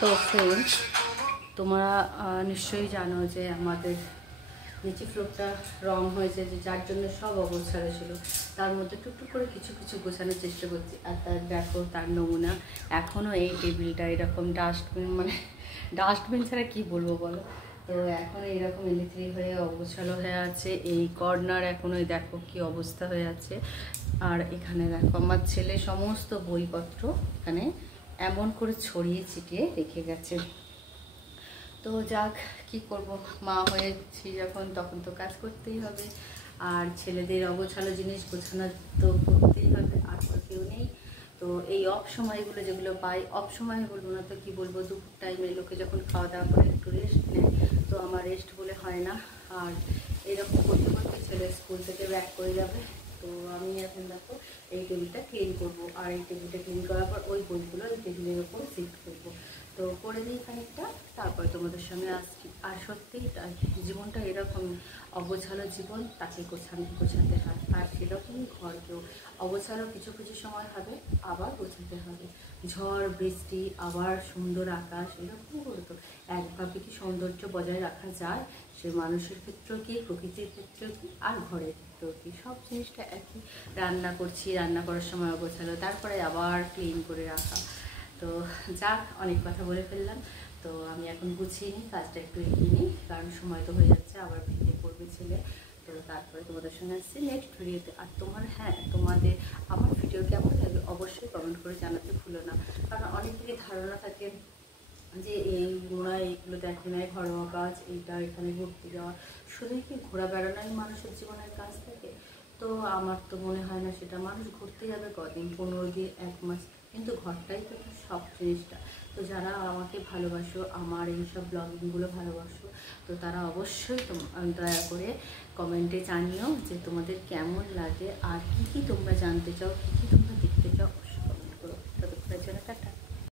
তো ফ্রেন্ডস, তোমরা নিশ্চয়ই জানো যে আমাদের নিচে ফ্লোরটা রং হয়েছে, যে যার জন্য সব অবস্থায় ছিল। তার মধ্যে টুকটুক করে কিছু কিছু গোছানোর চেষ্টা করছি। আর তার দেখো তার নমুনা এখনও এই টেবিলটা এরকম ডাস্টবিন, মানে ডাস্টবিন ছাড়া কী বলবো বলো। তো এখন এইরকম ইলেকট্রিক হয়ে অগোছালো হয়ে আছে। এই কর্নার এখনও দেখো কি অবস্থা হয়ে আছে। আর এখানে দেখো আমার ছেলে সমস্ত বইপত্র এখানে এমন করে ছড়িয়ে ছিটিয়ে রেখে গেছে। তো যাক, কি করব, মা হয়েছি যখন তখন তো কাজ করতেই হবে। আর ছেলেদের অগোছালো জিনিস গোছানো তো করতেই হবে, আর তো কেউ নেই। তো এই অফ সময়গুলো যেগুলো পাই, অফ সময় বলবো না তো কি বলবো, দুপুর টাইমে লোকে যখন খাওয়া দাওয়া করে একটু রেস্ট নেয়, তো আমার রেস্ট বলে হয় না। আর এরকম করতে করতে ছেলে স্কুল থেকে ব্যাক করে যাবে। তো আমি এখন দেখো এই টেবিলটা ক্লিন করব। আর এই টেবিলটা ক্লিন করার পর ওই বইগুলো এই টেবিলের ওপর শিফট করবো। তো করে দিই খানিকটা, তারপর তোমাদের সামনে আসছি। আর সত্যিই তাই, জীবনটা এরকম অগোছালো জীবন, তাকে গোছাতে হয়। আর সেরকমই ঘরকেও অগোছালো কিছু কিছু সময় হবে, আবার গোছাতে হবে। ঝড় বৃষ্টি আবার সুন্দর আকাশ, এরকম করে তো একভাবে কি সৌন্দর্য বজায় রাখা যায়? সে মানুষের ক্ষেত্রেও কি, প্রকৃতির ক্ষেত্রেও কি, আর ঘরের ক্ষেত্রেও কি, সব জিনিসটা একই। রান্না করছি, রান্না করার সময় অগোছালো, তারপরে আবার ক্লিন করে রাখা। তো যাক, অনেক কথা বলে ফেললাম। তো আমি এখন গুছিয়ে নিই, কাজটা একটু এগিয়ে নিই, কারণ সময় তো হয়ে যাচ্ছে, আবার ভিডিও করবে ছেলে। তো তারপরে তোমাদের সঙ্গে আসছি নেক্সট ভিডিওতে। আর তোমাদের আমার ভিডিও কেমন লাগে অবশ্যই কমেন্ট করে জানাতে ভুলো না। কারণ অনেকেরই ধারণা থাকে যে এই ওরা এইগুলো দেখে নেয়, ঘরোয়া কাজ, এইটা এখানে ঘুরতে যাওয়া, শুধুই কি ঘোরা বেড়ানোই মানুষের জীবনের কাজ থাকে? তো আমার তো মনে হয় না সেটা। মানুষ ঘুরতে যাবে কদিন, 15 দিন, 1 মাস, কিন্তু ঘরটাই তো সব জিনিসটা। তো যারা আমাকে ভালোবাসো, আমার এইসব ব্লগিংগুলো ভালোবাসো, তো তারা অবশ্যই দয়া করে কমেন্টে জানিও যে তোমাদের কেমন লাগে, আর কী কী তোমরা জানতে চাও, কী কী তোমরা দেখতে চাও, অবশ্যই কমেন্ট করো। ততক্ষণের জন্য টাটা।